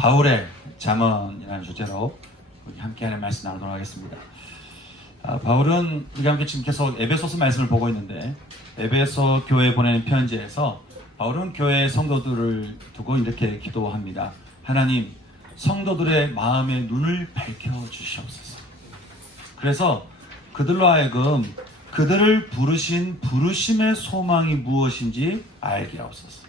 바울의 잠언이라는 주제로 함께하는 말씀 나누도록 하겠습니다. 바울은 우리가 함께 지금 계속 에베소서 말씀을 보고 있는데, 에베소 교회에 보내는 편지에서 바울은 교회 성도들을 두고 이렇게 기도합니다. 하나님, 성도들의 마음의 눈을 밝혀 주시옵소서. 그래서 그들로 하여금 그들을 부르신 부르심의 소망이 무엇인지 알게 하옵소서.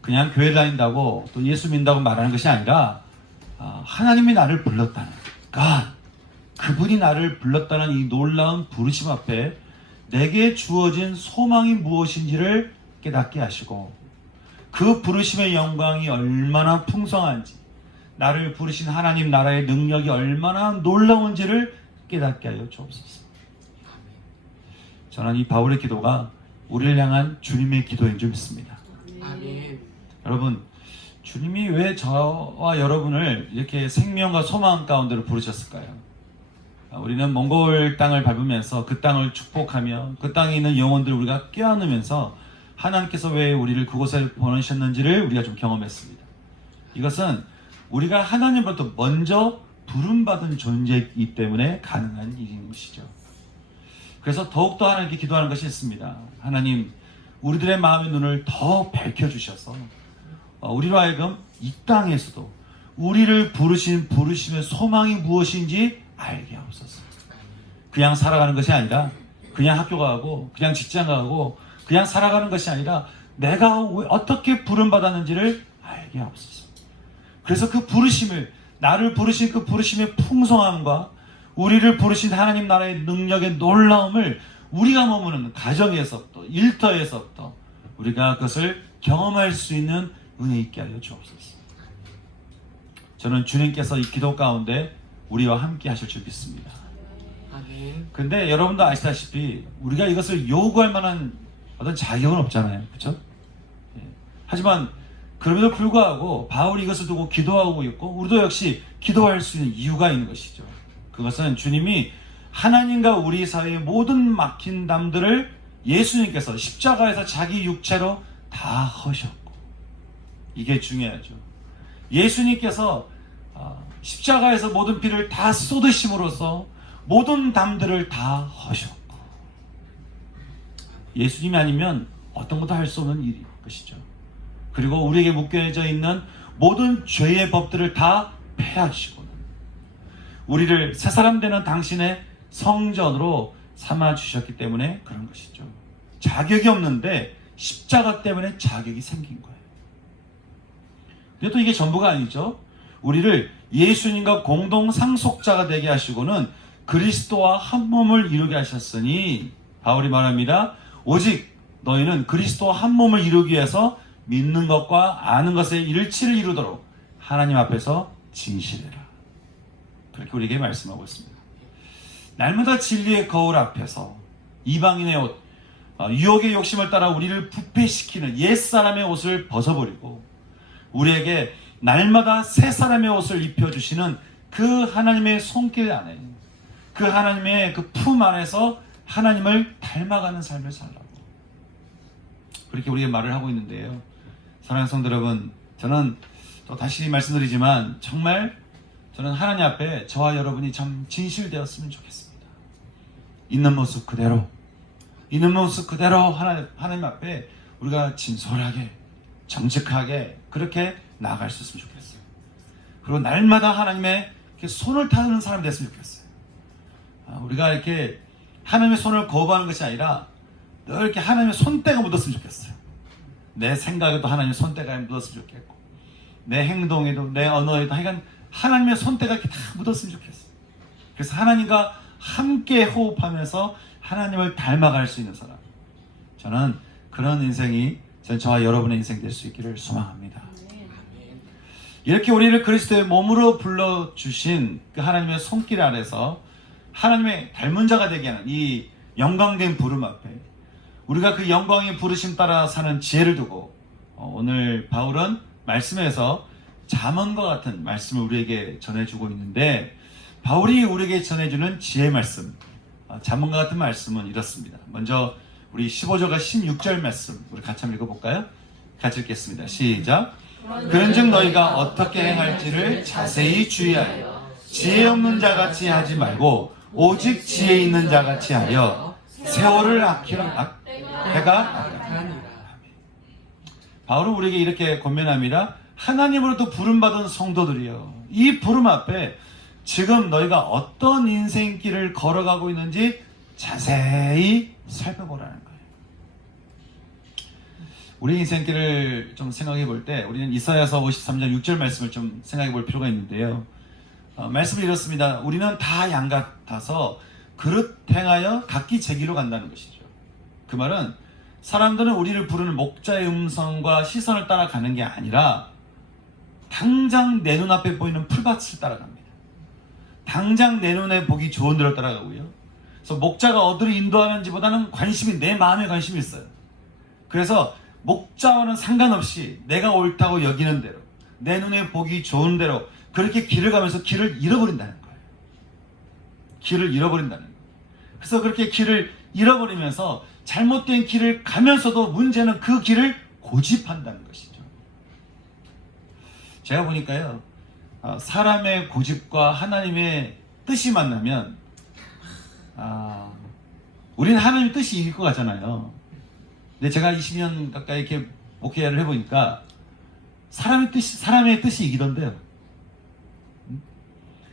그냥 교회 다닌다고 또 예수 믿는다고 말하는 것이 아니라 하나님이 나를 불렀다는, 그분이 나를 불렀다는 이 놀라운 부르심 앞에 내게 주어진 소망이 무엇인지를 깨닫게 하시고, 그 부르심의 영광이 얼마나 풍성한지, 나를 부르신 하나님 나라의 능력이 얼마나 놀라운지를 깨닫게 하여 주옵소서. 저는 이 바울의 기도가 우리를 향한 주님의 기도인 줄 믿습니다. 아멘. 여러분, 주님이 왜 저와 여러분을 이렇게 생명과 소망 가운데로 부르셨을까요? 우리는 몽골 땅을 밟으면서 그 땅을 축복하며 그 땅에 있는 영혼들을 우리가 껴안으면서 하나님께서 왜 우리를 그곳에 보내셨는지를 우리가 좀 경험했습니다. 이것은 우리가 하나님으로부터 먼저 부름받은 존재이기 때문에 가능한 일인 것이죠. 그래서 더욱더 하나님께 기도하는 것이 있습니다. 하나님, 우리들의 마음의 눈을 더 밝혀주셔서 우리로 하여금 이 땅에서도 우리를 부르신 부르심의 소망이 무엇인지 알게 하옵소서. 그냥 살아가는 것이 아니라, 그냥 학교 가고 그냥 직장 가고 그냥 살아가는 것이 아니라 내가 어떻게 부름받았는지를 알게 하옵소서. 그래서 그 부르심을, 나를 부르신 그 부르심의 풍성함과 우리를 부르신 하나님 나라의 능력의 놀라움을 우리가 머무는 가정에서부터, 일터에서부터 우리가 그것을 경험할 수 있는 은혜 있게 하여 주옵소서. 저는 주님께서 이 기도 가운데 우리와 함께 하실 줄 믿습니다. 아멘. 근데 여러분도 아시다시피 우리가 이것을 요구할 만한 어떤 자격은 없잖아요. 그렇죠? 하지만 그럼에도 불구하고 바울이 이것을 두고 기도하고 있고, 우리도 역시 기도할 수 있는 이유가 있는 것이죠. 그것은 주님이 하나님과 우리 사이의 모든 막힌 담들을 예수님께서 십자가에서 자기 육체로 다 허셨고, 이게 중요하죠. 예수님께서 십자가에서 모든 피를 다 쏟으심으로써 모든 담들을 다 허셨고, 예수님이 아니면 어떤 것도 할 수 없는 일인 것이죠. 그리고 우리에게 묶여져 있는 모든 죄의 법들을 다 폐하시고 우리를 새 사람 되는 당신의 성전으로 삼아 주셨기 때문에 그런 것이죠. 자격이 없는데 십자가 때문에 자격이 생긴 거예요. 근데 또 이게 전부가 아니죠. 우리를 예수님과 공동 상속자가 되게 하시고는 그리스도와 한 몸을 이루게 하셨으니, 바울이 말합니다. 오직 너희는 그리스도와 한 몸을 이루기 위해서 믿는 것과 아는 것의 일치를 이루도록 하나님 앞에서 진실해라. 그렇게 우리에게 말씀하고 있습니다. 날마다 진리의 거울 앞에서 이방인의 옷, 유혹의 욕심을 따라 우리를 부패시키는 옛사람의 옷을 벗어버리고 우리에게 날마다 새 사람의 옷을 입혀주시는 그 하나님의 손길 안에, 그 하나님의 그 품 안에서 하나님을 닮아가는 삶을 살라고 그렇게 우리에게 말을 하고 있는데요. 사랑하는 성도 여러분, 저는 또 다시 말씀드리지만 정말 저는 하나님 앞에 저와 여러분이 참 진실되었으면 좋겠습니다. 있는 모습 그대로 하나님 앞에 우리가 진솔하게, 정직하게 그렇게 나아갈 수 있으면 좋겠어요. 그리고 날마다 하나님의 손을 타는 사람이 됐으면 좋겠어요. 우리가 이렇게 하나님의 손을 거부하는 것이 아니라 늘 이렇게 하나님의 손때가 묻었으면 좋겠어요. 내 생각에도 하나님의 손때가 묻었으면 좋겠고, 내 행동에도, 내 언어에도 하여간 하나님의 손때가 이렇게 다 묻었으면 좋겠어요. 그래서 하나님과 함께 호흡하면서 하나님을 닮아갈 수 있는 사람, 저는 그런 인생이 저와 여러분의 인생 될 수 있기를 소망합니다. 이렇게 우리를 그리스도의 몸으로 불러주신 그 하나님의 손길 아래서 하나님의 닮은 자가 되게 하는 이 영광된 부름 앞에 우리가 그 영광의 부르심 따라 사는 지혜를 두고 오늘 바울은 말씀에서 잠언과 같은 말씀을 우리에게 전해주고 있는데, 바울이 우리에게 전해주는 지혜 말씀, 잠언과 같은 말씀은 이렇습니다. 먼저 우리 15절과 16절 말씀 우리 같이 한번 읽어볼까요? 같이 읽겠습니다. 시작. 그런즉 너희가 어떻게 행할지를 자세히 주의하여 지혜 없는 자같이 하지 말고 오직 지혜 있는 자같이 하여 세월을 아끼라. 해가 아니라. 바울은 우리에게 이렇게 권면합니다. 하나님으로부터 부름받은 성도들이요, 이 부름 앞에 지금 너희가 어떤 인생길을 걸어가고 있는지 자세히 살펴보라는 거예요. 우리 인생길을 좀 생각해 볼 때 우리는 이사야서 53장 6절 말씀을 좀 생각해 볼 필요가 있는데요. 말씀이 이렇습니다. 우리는 다 양 같아서 그릇 행하여 각기 제 길로 간다는 것이죠. 그 말은 사람들은 우리를 부르는 목자의 음성과 시선을 따라가는 게 아니라 당장 내 눈앞에 보이는 풀밭을 따라갑니다. 당장 내 눈에 보기 좋은 데로 따라가고요. 그래서 목자가 어디로 인도하는지보다는 관심이 내 마음에 관심이 있어요. 그래서 목자와는 상관없이 내가 옳다고 여기는 대로 내 눈에 보기 좋은 대로 그렇게 길을 가면서 길을 잃어버린다는 거예요. 길을 잃어버린다는 거예요. 그래서 그렇게 길을 잃어버리면서 잘못된 길을 가면서도 문제는 그 길을 고집한다는 것이죠. 제가 보니까요, 사람의 고집과 하나님의 뜻이 만나면 우리는 하나님의 뜻이 이길 것 같잖아요. 근데 제가 20년 가까이 이렇게 목회를 해보니까 사람의 뜻이 이기던데요.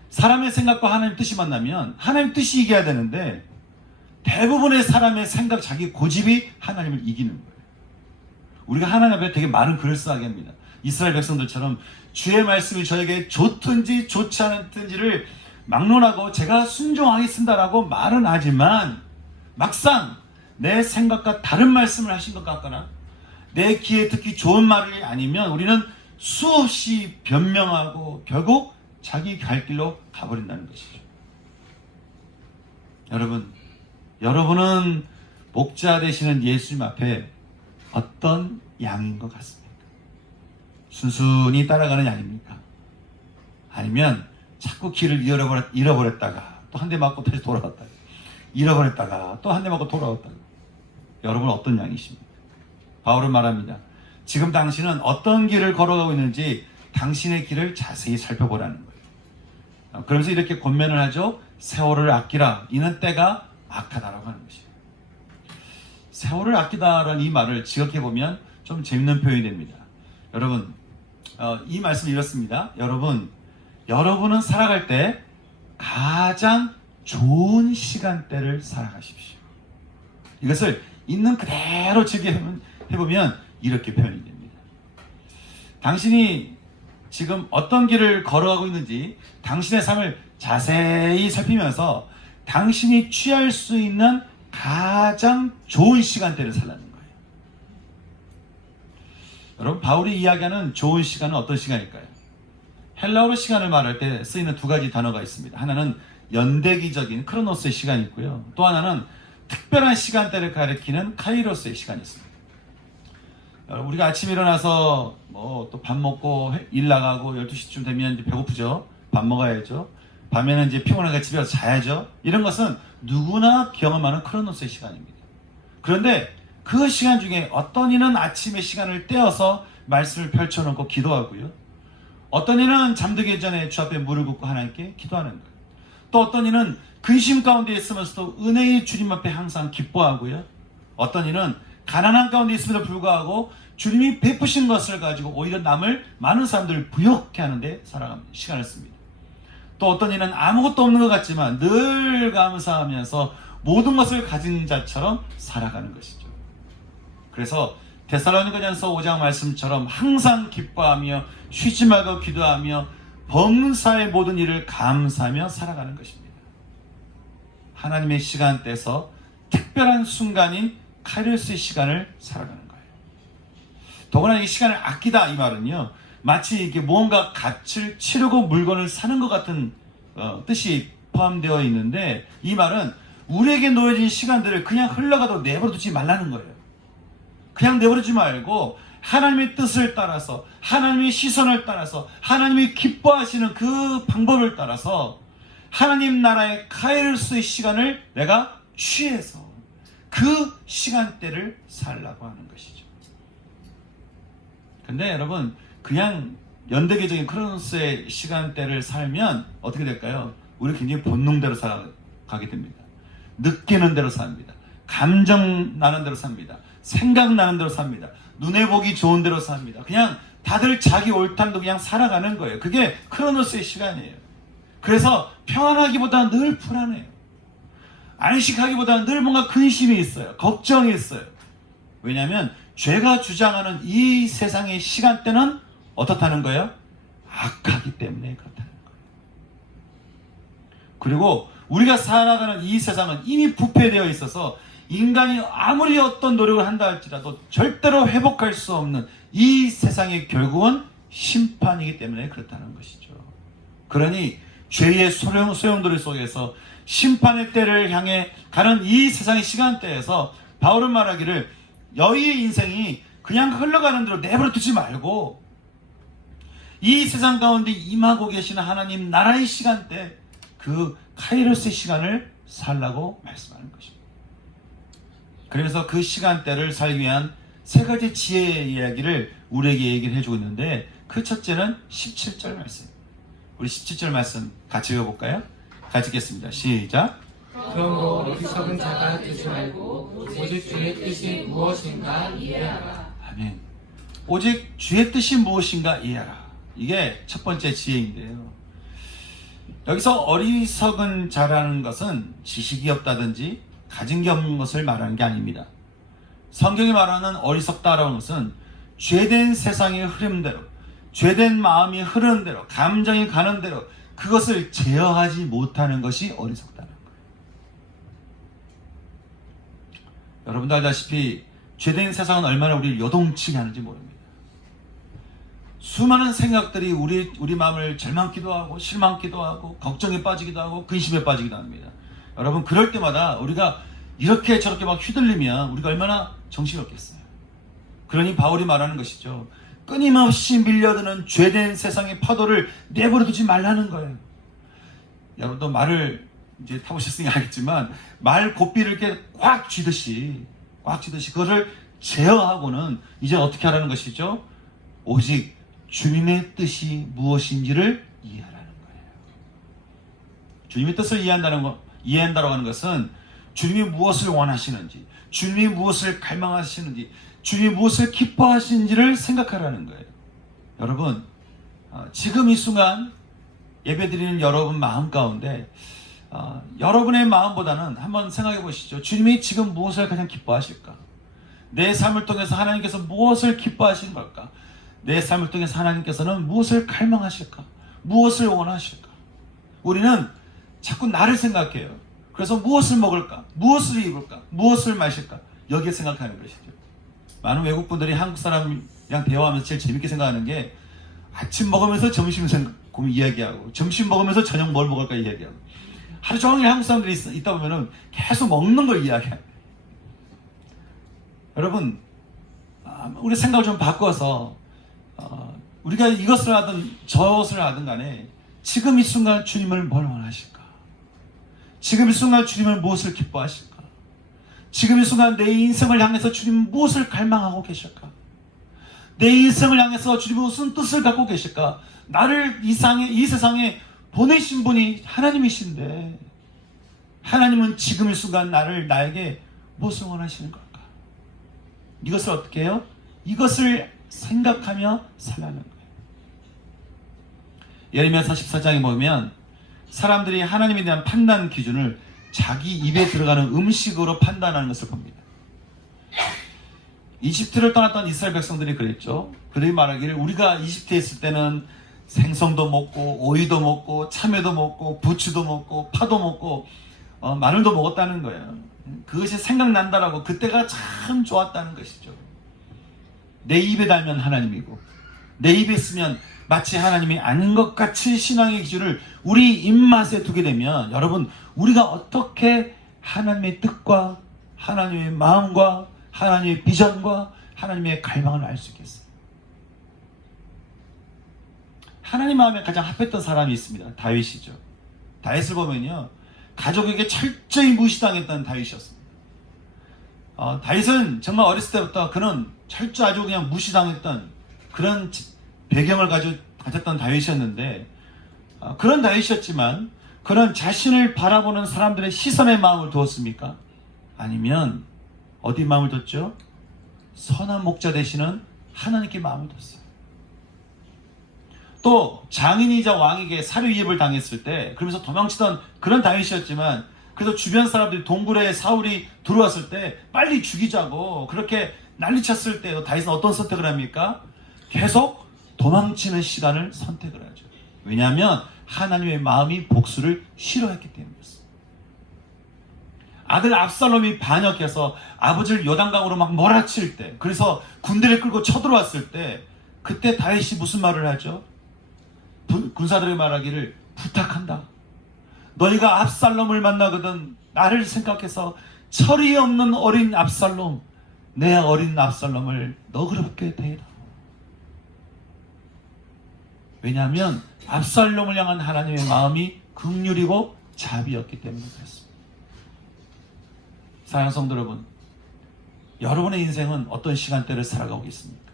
사람의 생각과 하나님의 뜻이 만나면 하나님의 뜻이 이겨야 되는데 대부분의 사람의 생각, 자기 고집이 하나님을 이기는 거예요. 우리가 하나님 앞에 되게 말은 그럴싸하게 합니다. 이스라엘 백성들처럼 주의 말씀이 저에게 좋든지 좋지 않든지를 막론하고 제가 순종하겠습니다라고 말은 하지만 막상 내 생각과 다른 말씀을 하신 것 같거나 내 귀에 듣기 좋은 말이 아니면 우리는 수없이 변명하고 결국 자기 갈 길로 가버린다는 것이죠. 여러분은 목자 되시는 예수님 앞에 어떤 양인 것 같습니까? 순순히 따라가는 양입니까? 아니면 자꾸 길을 잃어버렸다가 또 한 대 맞고 다시 돌아왔다가 잃어버렸다가 또 한 대 맞고 돌아왔다가 여러분 어떤 양이십니까? 바울은 말합니다. 지금 당신은 어떤 길을 걸어가고 있는지 당신의 길을 자세히 살펴보라는 거예요. 그러면서 이렇게 권면을 하죠. 세월을 아끼라. 이는 때가 악하다라고 하는 것이에요. 세월을 아끼다라는 이 말을 지역해보면 좀 재밌는 표현이 됩니다. 여러분, 이 말씀이 이렇습니다. 여러분은 살아갈 때 가장 좋은 시간대를 살아가십시오. 이것을 있는 그대로 해보면 이렇게 표현이 됩니다. 당신이 지금 어떤 길을 걸어가고 있는지 당신의 삶을 자세히 살피면서 당신이 취할 수 있는 가장 좋은 시간대를 살라는 거예요. 여러분, 바울이 이야기하는 좋은 시간은 어떤 시간일까요? 헬라어로 시간을 말할 때 쓰이는 두 가지 단어가 있습니다. 하나는 연대기적인 크로노스의 시간이 있고요. 또 하나는 특별한 시간대를 가리키는 카이로스의 시간이 있습니다. 우리가 아침에 일어나서 또 밥 먹고 일 나가고 12시쯤 되면 이제 배고프죠. 밥 먹어야죠. 밤에는 이제 피곤하게 집에 와서 자야죠. 이런 것은 누구나 경험하는 크로노스의 시간입니다. 그런데 그 시간 중에 어떤 이는 아침의 시간을 떼어서 말씀을 펼쳐놓고 기도하고요. 어떤 이는 잠들기 전에 주 앞에 무릎 꿇고 하나님께 기도하는 거예요. 또 어떤 이는 근심 가운데 있으면서도 은혜의 주님 앞에 항상 기뻐하고요. 어떤 이는 가난한 가운데 있음에도 불구하고 주님이 베푸신 것을 가지고 오히려 많은 사람들을 부욕해 하는데 살아갑니다. 시간을 씁니다. 또 어떤 이는 아무것도 없는 것 같지만 늘 감사하면서 모든 것을 가진 자처럼 살아가는 것이죠. 그래서 데살로니가전서 5장 말씀처럼 항상 기뻐하며 쉬지 말고 기도하며 범사의 모든 일을 감사하며 살아가는 것입니다. 하나님의 시간대에서 특별한 순간인 카이로스의 시간을 살아가는 거예요. 더구나 이 시간을 아끼다 이 말은요, 마치 이게 무언가 값을 치르고 물건을 사는 것 같은 뜻이 포함되어 있는데, 이 말은 우리에게 놓여진 시간들을 그냥 흘러가도 내버려두지 말라는 거예요. 그냥 내버려두지 말고 하나님의 뜻을 따라서, 하나님의 시선을 따라서, 하나님이 기뻐하시는 그 방법을 따라서 하나님 나라의 카이로스의 시간을 내가 취해서 그 시간대를 살라고 하는 것이죠. 근데 여러분, 그냥 연대기적인 크로노스의 시간대를 살면 어떻게 될까요? 우리 굉장히 본능대로 살아가게 됩니다. 느끼는 대로 삽니다. 감정 나는 대로 삽니다. 생각나는 대로 삽니다. 눈에 보기 좋은 대로 삽니다. 그냥 다들 자기 옳다는 대로 그냥 살아가는 거예요. 그게 크로노스의 시간이에요. 그래서 평안하기보다 늘 불안해요. 안식하기보다 늘 뭔가 근심이 있어요. 걱정이 있어요. 왜냐하면 죄가 주장하는 이 세상의 시간대는 어떻다는 거예요? 악하기 때문에 그렇다는 거예요. 그리고 우리가 살아가는 이 세상은 이미 부패되어 있어서 인간이 아무리 어떤 노력을 한다 할지라도 절대로 회복할 수 없는 이 세상의 결국은 심판이기 때문에 그렇다는 것이죠. 그러니 죄의 소용돌이 속에서 심판의 때를 향해 가는 이 세상의 시간대에서 바울은 말하기를 너희의 인생이 그냥 흘러가는 대로 내버려 두지 말고 이 세상 가운데 임하고 계시는 하나님 나라의 시간대, 그 카이로스의 시간을 살라고 말씀하는 것입니다. 그러면서 그 시간대를 살기 위한 세 가지 지혜의 이야기를 우리에게 얘기를 해주고 있는데, 그 첫째는 17절 말씀. 우리 17절 말씀 같이 읽어볼까요? 같이 읽겠습니다. 시작. 그러므로 어리석은 자가 되지 말고 오직 주의 뜻이 무엇인가 이해하라. 아멘. 오직 주의 뜻이 무엇인가 이해하라. 이게 첫 번째 지혜인데요. 여기서 어리석은 자라는 것은 지식이 없다든지 가진 게 없는 것을 말하는 게 아닙니다. 성경이 말하는 어리석다라는 것은 죄된 세상의 흐름대로, 죄된 마음이 흐르는 대로, 감정이 가는 대로 그것을 제어하지 못하는 것이 어리석다는 거예요. 여러분도 알다시피 죄된 세상은 얼마나 우리를 요동치게 하는지 모릅니다. 수많은 생각들이 우리 마음을 절망기도 하고 실망기도 하고 걱정에 빠지기도 하고 근심에 빠지기도 합니다. 여러분, 그럴 때마다 우리가 이렇게 저렇게 막 휘둘리면 우리가 얼마나 정신없겠어요. 그러니 바울이 말하는 것이죠. 끊임없이 밀려드는 죄된 세상의 파도를 내버려 두지 말라는 거예요. 여러분도 말을 이제 타보셨으니 알겠지만 말 고삐를 이렇게 꽉 쥐듯이 그거를 제어하고는 이제 어떻게 하라는 것이죠? 오직 주님의 뜻이 무엇인지를 이해하라는 거예요. 주님의 뜻을 이해한다고 하는 것은 주님이 무엇을 원하시는지, 주님이 무엇을 갈망하시는지, 주님이 무엇을 기뻐하시는지를 생각하라는 거예요. 여러분, 지금 이 순간 예배드리는 여러분 마음 가운데 여러분의 마음보다는 한번 생각해 보시죠. 주님이 지금 무엇을 가장 기뻐하실까? 내 삶을 통해서 하나님께서 무엇을 기뻐하시는 걸까? 내 삶을 통해서 하나님께서는 무엇을 갈망하실까? 무엇을 원하실까? 우리는 자꾸 나를 생각해요. 그래서 무엇을 먹을까? 무엇을 입을까? 무엇을 마실까? 여기에 생각하는 것이죠. 많은 외국분들이 한국 사람이랑 대화하면서 제일 재밌게 생각하는 게 아침 먹으면서 점심 이야기하고 점심 먹으면서 저녁 뭘 먹을까 이야기하고 하루 종일 한국 사람들이 있다 보면은 계속 먹는 걸 이야기해요. 여러분, 우리 생각을 좀 바꿔서 우리가 이것을 하든 저것을 하든 간에 지금 이 순간 주님을 뭘 원하실까? 지금 이 순간 주님은 무엇을 기뻐하실까? 지금 이 순간 내 인생을 향해서 주님은 무엇을 갈망하고 계실까? 내 인생을 향해서 주님은 무슨 뜻을 갖고 계실까? 나를 이 세상에 보내신 분이 하나님이신데 하나님은 지금 이 순간 나에게 무엇을 원하시는 걸까? 이것을 어떻게 해요? 이것을 생각하며 살라는 거예요. 예레미야 44장에 보면 사람들이 하나님에 대한 판단 기준을 자기 입에 들어가는 음식으로 판단하는 것을 봅니다. 이집트를 떠났던 이스라엘 백성들이 그랬죠. 그들이 말하기를 우리가 이집트에 있을 때는 생선도 먹고 오이도 먹고 참외도 먹고 부추도 먹고 파도 먹고 마늘도 먹었다는 거예요. 그것이 생각난다라고 그때가 참 좋았다는 것이죠. 내 입에 달면 하나님이고 내 입에 있으면 마치 하나님이 아닌 것 같이 신앙의 기준을 우리 입맛에 두게 되면 여러분, 우리가 어떻게 하나님의 뜻과 하나님의 마음과 하나님의 비전과 하나님의 갈망을 알 수 있겠어요? 하나님 마음에 가장 합했던 사람이 있습니다. 다윗이죠. 다윗을 보면요, 가족에게 철저히 무시당했던 다윗이었습니다. 다윗은 정말 어렸을 때부터 그는 철저히 아주 그냥 무시당했던 그런 배경을 가졌던 다윗이었는데, 그런 다윗이었지만 그는 자신을 바라보는 사람들의 시선의 마음을 두었습니까? 아니면 어디 마음을 뒀죠? 선한 목자 되시는 하나님께 마음을 뒀어요. 또 장인이자 왕에게 사류위협을 당했을 때 그러면서 도망치던 그런 다윗이었지만 그래도 주변 사람들이 동굴에 사울이 들어왔을 때 빨리 죽이자고 그렇게 난리쳤을 때 다윗은 어떤 선택을 합니까? 계속 도망치는 시간을 선택을 하죠. 왜냐하면 하나님의 마음이 복수를 싫어했기 때문이었어요. 아들 압살롬이 반역해서 아버지를 요단강으로 막 몰아칠 때, 그래서 군대를 끌고 쳐들어왔을 때, 그때 다윗이 무슨 말을 하죠? 군사들에게 말하기를 부탁한다. 너희가 압살롬을 만나거든 나를 생각해서 철이 없는 어린 압살롬, 내 어린 압살롬을 너그럽게 대해라. 왜냐하면 압살롬을 향한 하나님의 마음이 긍휼이고 자비였기 때문에 그렇습니다. 사랑하는 성도 여러분, 여러분의 인생은 어떤 시간대를 살아가고 있습니까?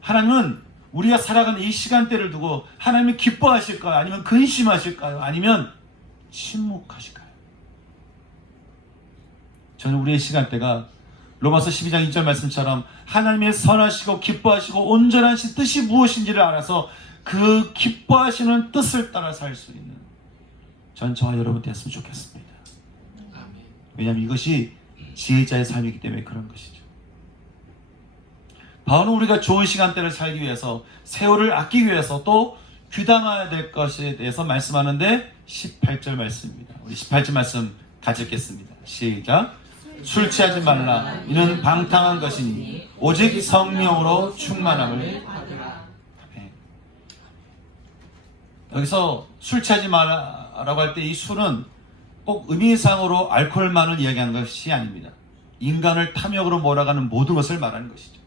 하나님은 우리가 살아가는 이 시간대를 두고 하나님이 기뻐하실까요? 아니면 근심하실까요? 아니면 침묵하실까요? 저는 우리의 시간대가 로마서 12장 2절 말씀처럼 하나님의 선하시고 기뻐하시고 온전하신 뜻이 무엇인지를 알아서 그 기뻐하시는 뜻을 따라 살 수 있는 저와 여러분 되었으면 좋겠습니다. 왜냐하면 이것이 지혜자의 삶이기 때문에 그런 것이죠. 바울은 우리가 좋은 시간대를 살기 위해서, 세월을 아끼기 위해서 또 규당해야 될 것에 대해서 말씀하는데 18절 말씀입니다. 우리 18절 말씀 같이 읽겠습니다. 시작. 술 취하지 말라. 이는 방탕한 것이니 오직 성령으로 충만함을 받으라. 네. 여기서 술 취하지 말라라고 할 때 이 술은 꼭 의미상으로 알코올만을 이야기하는 것이 아닙니다. 인간을 탐욕으로 몰아가는 모든 것을 말하는 것이죠.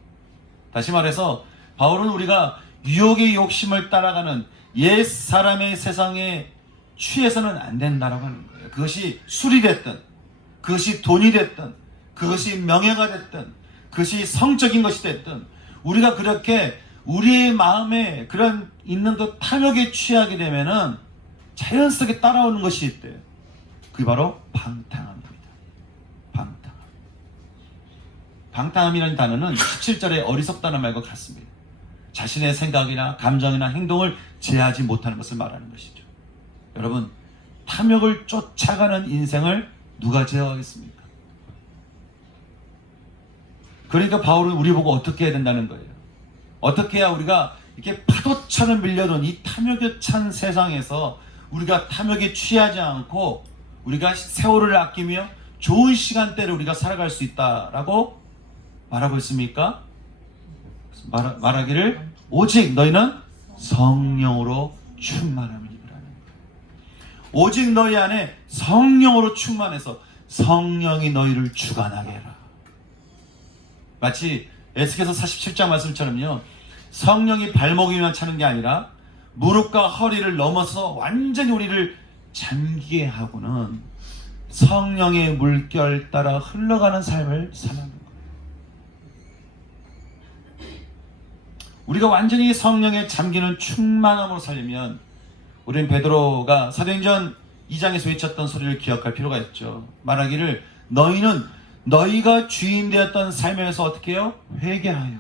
다시 말해서 바울은 우리가 유혹의 욕심을 따라가는 옛 사람의 세상에 취해서는 안 된다라고 하는 거예요. 그것이 술이 됐든, 그것이 돈이 됐든, 그것이 명예가 됐든, 그것이 성적인 것이 됐든, 우리가 그렇게 우리의 마음에 그런 있는 그 탐욕에 취하게 되면은 자연스럽게 따라오는 것이 있대요. 그게 바로 방탕함입니다. 방탕함. 방탕함이라는 단어는 17절의 어리석다는 말과 같습니다. 자신의 생각이나 감정이나 행동을 제어하지 못하는 것을 말하는 것이죠. 여러분, 탐욕을 쫓아가는 인생을 누가 제어하겠습니까? 그러니까 바울은 우리 보고 어떻게 해야 된다는 거예요. 어떻게 해야 우리가 이렇게 파도처럼 밀려든 이 탐욕에 찬 세상에서 우리가 탐욕에 취하지 않고 우리가 세월을 아끼며 좋은 시간대를 우리가 살아갈 수 있다라고 말하고 있습니까? 말하기를 오직 너희는 성령으로 충만함을 입으라는 거예요. 오직 너희 안에 성령으로 충만해서 성령이 너희를 주관하게 해라. 마치 에스겔서 47장 말씀처럼요, 성령이 발목 위만 차는 게 아니라 무릎과 허리를 넘어서 완전히 우리를 잠기게 하고는 성령의 물결 따라 흘러가는 삶을 사는 거예요. 우리가 완전히 성령에 잠기는 충만함으로 살려면 우리는 베드로가 사도행전 2장에서 외쳤던 소리를 기억할 필요가 있죠. 말하기를 너희는 너희가 주인 되었던 삶에서 어떻게 해요? 회개하여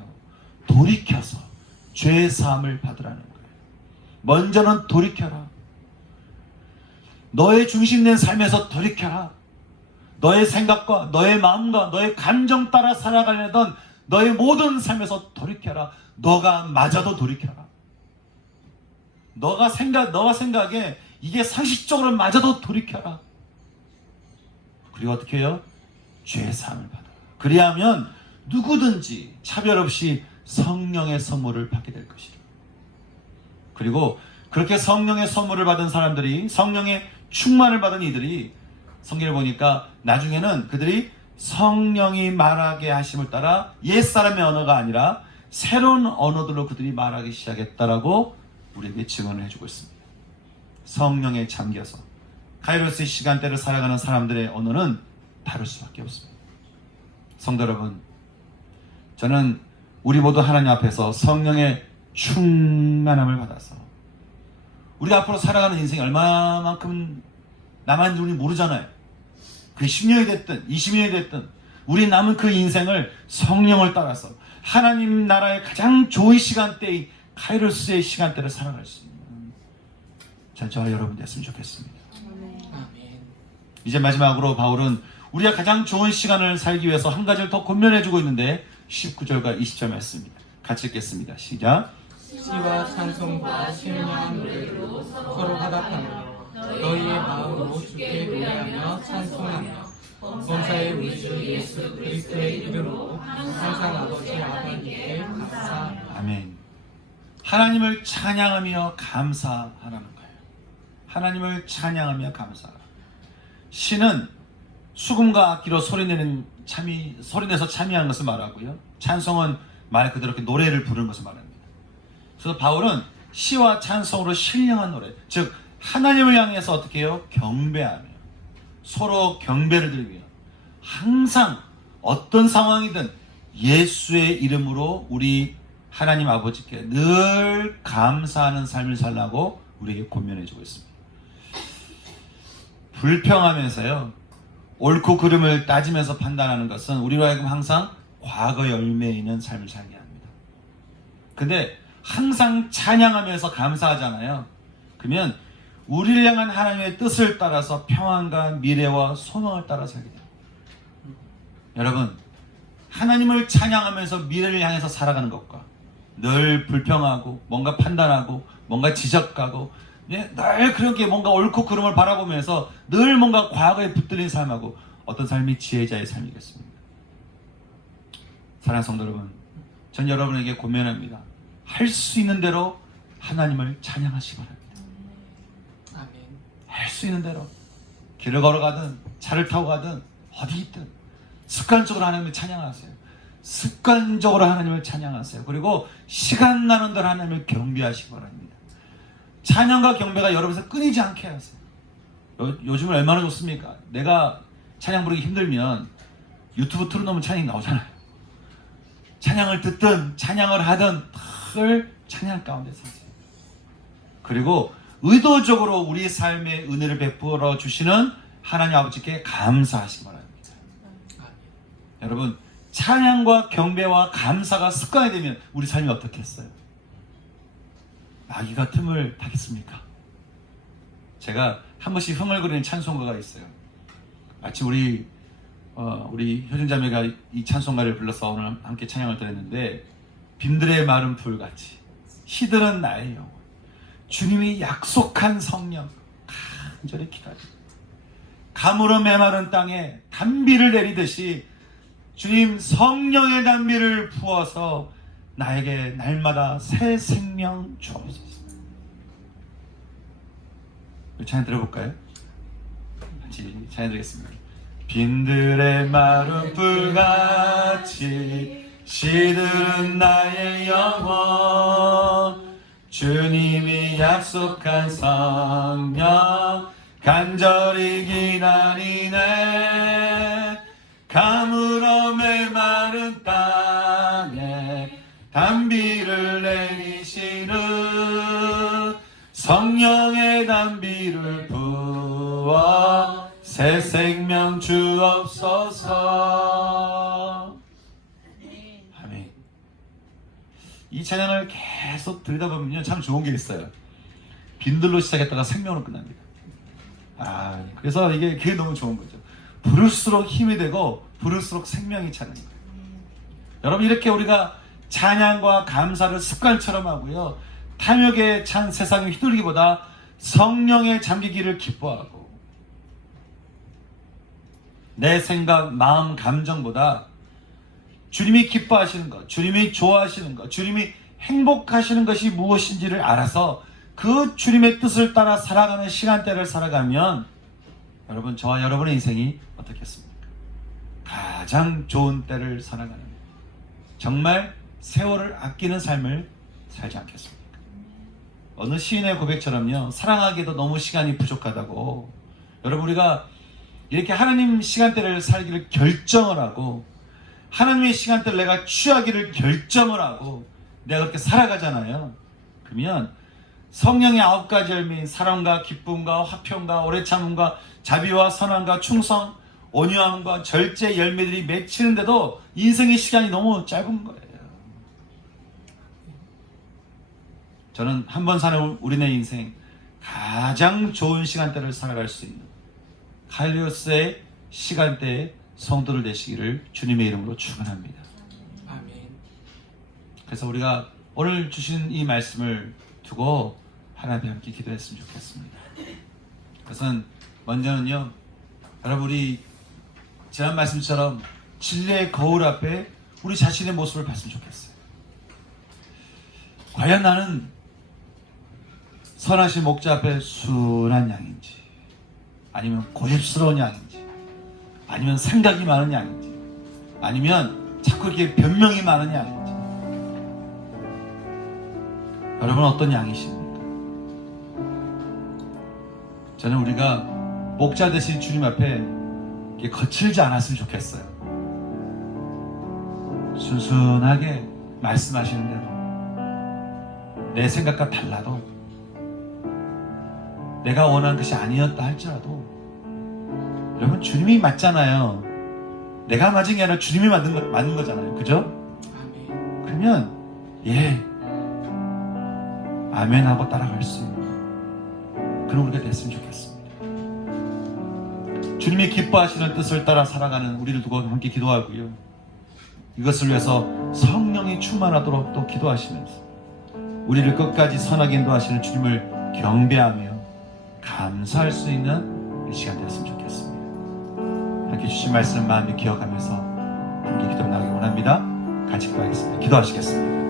돌이켜서 죄 사함을 받으라는 거예요. 먼저는 돌이켜라. 너의 중심된 삶에서 돌이켜라. 너의 생각과 너의 마음과 너의 감정 따라 살아가려던 너의 모든 삶에서 돌이켜라. 너가 맞아도 돌이켜라. 너가 생각에 이게 상식적으로 맞아도 돌이켜라. 그리고 어떻게 해요? 죄 사함을 받아라. 그리하면 누구든지 차별 없이 성령의 선물을 받게 될 것이라. 그리고 그렇게 성령의 선물을 받은 사람들이, 성령의 충만을 받은 이들이 성경을 보니까 나중에는 그들이 성령이 말하게 하심을 따라 옛사람의 언어가 아니라 새로운 언어들로 그들이 말하기 시작했다라고 우리에게 증언을 해주고 있습니다. 성령에 잠겨서 카이로스의 시간대를 살아가는 사람들의 언어는 다를 수밖에 없습니다. 성도 여러분, 저는 우리 모두 하나님 앞에서 성령의 충만함을 받아서 우리가 앞으로 살아가는 인생이 얼마만큼 남았는지 우리 모르잖아요. 그 10년이 됐든 20년이 됐든 우리 남은 그 인생을 성령을 따라서 하나님 나라의 가장 좋은 시간대의 카이로스의 시간대를 살아갈 수 있는 저와 여러분 됐으면 좋겠습니다. 아멘. 이제 마지막으로 바울은 우리가 가장 좋은 시간을 살기 위해서 한 가지를 더 권면해주고 있는데 19절과 20절 말씀입니다. 같이 읽겠습니다. 시작. 시와 찬송과 신령한 노래로 서로 화답하며 너희의 마음으로 주께 노래하며 찬송하며 범사의 우리 주 예수 그리스도의 이름으로 항상 아버지 아버님께 감사하며. 아멘. 하나님을 찬양하며 감사하라는 거예요. 하나님을 찬양하며 감사하라. 시는 수금과 악기로 소리내서 참여하는 것을 말하고요. 찬송은 말 그대로 이렇게 노래를 부르는 것을 말합니다. 그래서 바울은 시와 찬송으로 신령한 노래, 즉 하나님을 향해서 어떻게 해요? 경배하며 서로 경배를 드리며 항상 어떤 상황이든 예수의 이름으로 우리 하나님 아버지께 늘 감사하는 삶을 살라고 우리에게 권면해주고 있습니다. 불평하면서요, 옳고 그름을 따지면서 판단하는 것은 우리로 하여금 항상 과거 열매에 있는 삶을 살게 합니다. 근데 항상 찬양하면서 감사하잖아요. 그러면 우리를 향한 하나님의 뜻을 따라서 평안과 미래와 소망을 따라 살게 됩니다. 여러분, 하나님을 찬양하면서 미래를 향해서 살아가는 것과 늘 불평하고 뭔가 판단하고 뭔가 지적하고 늘 그렇게 뭔가 옳고 그름을 바라보면서 늘 뭔가 과거에 붙들린 삶하고 어떤 삶이 지혜자의 삶이겠습니까? 사랑하는 성도 여러분, 전 여러분에게 권면합니다. 할 수 있는 대로 하나님을 찬양하시기 바랍니다. 아멘. 할 수 있는 대로 길을 걸어가든 차를 타고 가든 어디 있든 습관적으로 하나님을 찬양하세요. 습관적으로 하나님을 찬양하세요. 그리고 시간 나는 대로 하나님을 경배하시기 바랍니다. 찬양과 경배가 여러분에서 끊이지 않게 하세요. 요즘은 얼마나 좋습니까? 내가 찬양 부르기 힘들면 유튜브 틀어놓으면 찬양이 나오잖아요. 찬양을 듣든 찬양을 하든 늘 찬양 가운데 사세요. 그리고 의도적으로 우리 삶에 은혜를 베풀어 주시는 하나님 아버지께 감사하시기 바랍니다. 여러분, 찬양과 경배와 감사가 습관이 되면 우리 삶이 어떻겠어요? 마귀가 틈을 타겠습니까? 제가 한 번씩 흥얼거리는 찬송가가 있어요. 마치 우리 효준자매가 이 찬송가를 불러서 오늘 함께 찬양을 드렸는데, 빈들의 마른 풀같이 시들은 나의 영혼, 주님이 약속한 성령 간절히 기다려 가물어 메마른 땅에 단비를 내리듯이 주님 성령의 단비를 부어서 나에게 날마다 새 생명 주옵소서. 찬양 들어볼까요? 같이 찬양 드리겠습니다. 빈들의 마른 풀같이 시들은 나의 영혼, 주님이 약속한 성령 간절히 기다리네. 가물어 메마른 땅에 단비를 내리시는 성령의 단비를 부어 새 생명 주옵소서. 아멘. 이 찬양을 계속 들으다 보면요, 참 좋은 게 있어요. 빈들로 시작했다가 생명으로 끝납니다. 그래서 그게 너무 좋은 거죠. 부를수록 힘이 되고 부를수록 생명이 차는 거예요. 여러분, 이렇게 우리가 찬양과 감사를 습관처럼 하고요, 탐욕의 찬 세상에 휘둘리기보다 성령의 잠기기를 기뻐하고 내 생각, 마음, 감정보다 주님이 기뻐하시는 것, 주님이 좋아하시는 것, 주님이 행복하시는 것이 무엇인지를 알아서 그 주님의 뜻을 따라 살아가는 시간대를 살아가면 여러분, 저와 여러분의 인생이 어떻겠습니까? 가장 좋은 때를 살아가는, 정말 세월을 아끼는 삶을 살지 않겠습니까? 어느 시인의 고백처럼요, 사랑하기에도 너무 시간이 부족하다고. 여러분, 우리가 이렇게 하나님 시간대를 살기를 결정을 하고 하나님의 시간대를 내가 취하기를 결정을 하고 내가 그렇게 살아가잖아요. 그러면 성령의 9가지 열매인 사랑과 기쁨과 화평과 오래 참음과 자비와 선함과 충성, 온유함과 절제 열매들이 맺히는데도 인생의 시간이 너무 짧은 거예요. 저는 한 번 사는 우리네 인생 가장 좋은 시간대를 살아갈 수 있는 칼리오스의 시간대에 성도를 되시기를 주님의 이름으로 축원합니다. 아멘. 그래서 우리가 오늘 주신 이 말씀을 두고 하나님께 함께 기도했으면 좋겠습니다. 그것은 먼저는요, 여러분 우리 지난 말씀처럼 진리의 거울 앞에 우리 자신의 모습을 봤으면 좋겠어요. 과연 나는 선하신 목자 앞에 순한 양인지, 아니면 고집스러운 양인지, 아니면 생각이 많은 양인지, 아니면 자꾸 이렇게 변명이 많은 양인지. 여러분 어떤 양이십니까? 저는 우리가 목자 되신 주님 앞에 이렇게 거칠지 않았으면 좋겠어요. 순순하게 말씀하시는 대로 내 생각과 달라도, 내가 원하는 것이 아니었다 할지라도, 여러분 주님이 맞잖아요. 내가 맞은 게 아니라 주님이 맞는 거잖아요. 그죠? 아멘. 그러면 예, 아멘 하고 따라갈 수 있는 그런 우리가 됐으면 좋겠습니다. 주님이 기뻐하시는 뜻을 따라 살아가는 우리를 두고 함께 기도하고요, 이것을 위해서 성령이 충만하도록 또 기도하시면서 우리를 끝까지 선하게 인도하시는 주님을 경배하며 감사할 수 있는 이 시간 되었으면 좋겠습니다. 함께 주신 말씀 마음에 기억하면서 함께 기도 나가기 원합니다. 같이 기도하겠습니다. 기도하시겠습니다.